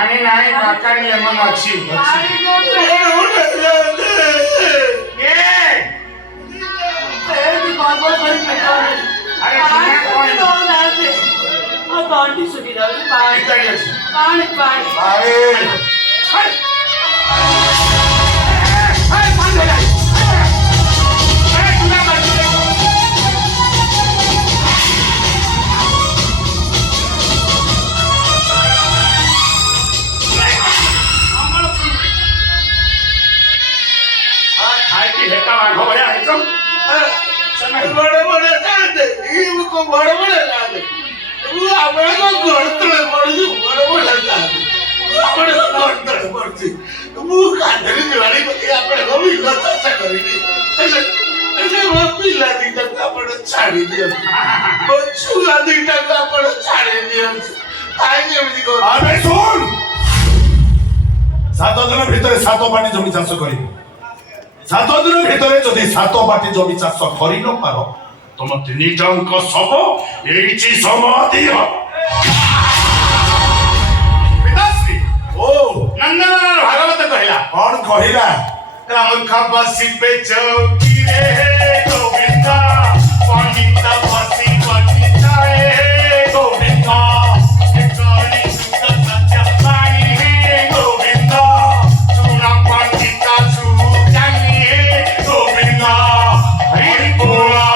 ପାଣି ନାହିଁ ଦରକାର ଲେମନ ଅଛି ତଣ୍ଟି ଶୁଖି ଯାଉଛି ପାଣି ପାଣି बड़े बड़े कांदे ये को बड़े बड़े कांदे वो आपने को गड़तले पड़ती बड़े बड़े कांदे आपने को गड़तले पड़ती वो कांदे की दिवाली को आपने को भी लता करेगी ऐसे वो पिला दी तक आपने छाड़ी दिया बच्चू का दी तक आपने छाड़ी दिया आएंगे मुझे को अबे सुन 7 दिन ভিতরে 7 বাটি জমি চাষ করিব 7 दिन ভিতরে যদি 7 বাটি জমি চাষ করি ন পারো তোম তিনিজনক সব এইচি সমাধি হ পিতাশ্রী ও নন্দন ভাগবত কহিলা কোন কহিলা রাম খাবাসি पे चौकी रे गोविंदा पंडित बसी पंडिता रे गोविंदा करी सुत सत्य पानी हे गोविंदा सुना पंडिता सुजानी हे गोविंदा हरि बोला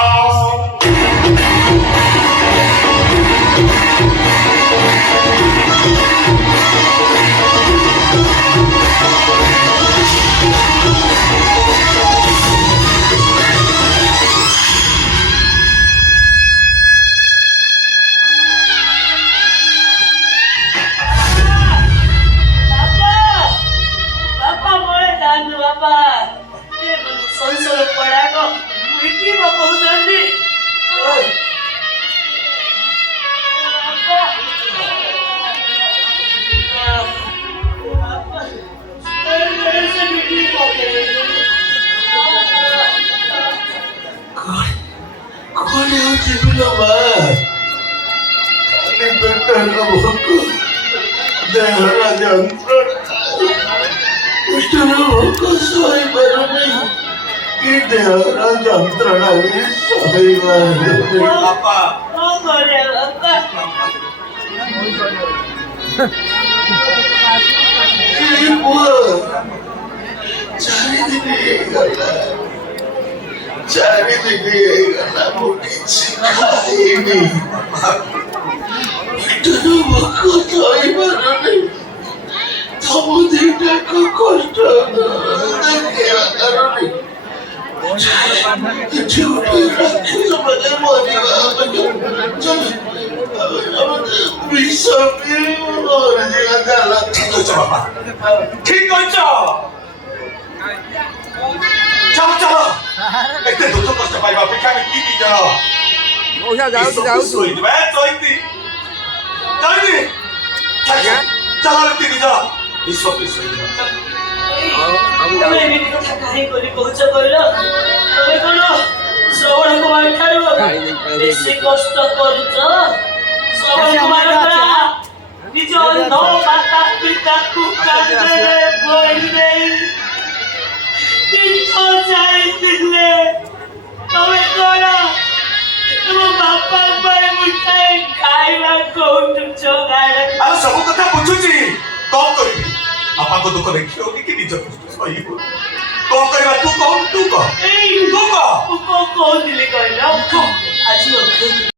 যন্ত্রণা চারিদিকে গলা মুটিছি খাইনি কথাই পারি তবু দিনটাকে কষ্ট দেখিয়া কারণে ঠিক কইছ চলো চলো এতে দুঃখ কষ্ট পাইবা অপেক্ষা আমি কি দিই জানো যাও চৈতি চলো তিনি যাও বিশ্ব বিশ্ব তুমি এমিতি কথা কাহি করি কହୁଛ କହିଲ ତମେ କଣ ଶ୍ରବଣ କୁମାର ଠାରୁ ବେଶୀ କଷ୍ଟ କରୁଛ ଶ୍ରବଣ କୁମାର ନିଜ ଅନ୍ଧ ମାତା ପିତାକୁ କାନ୍ଧରେ ବୋହି ଦେଇ ତୀର୍ଥ ଯାଇଥିଲେ ତମେ କଣ ତମ ବାପା ପାଇଁ ମୁଠାଏ ଖାଇବା କୋଉଠୁ ଯୋଗାଡ଼ ଆଉ ସବୁ କଥା ବୁଝୁଛି କଣ କରିବି ବାପାଙ୍କ ଦୁଃଖ ଦେଖିବ କି ନିଜ କଷ୍ଟ ସହିବ କଣ କରିବା ତୁ କହ ଏଇ ତୁ କହ କହୁଥିଲି କହିଲ ଆଜି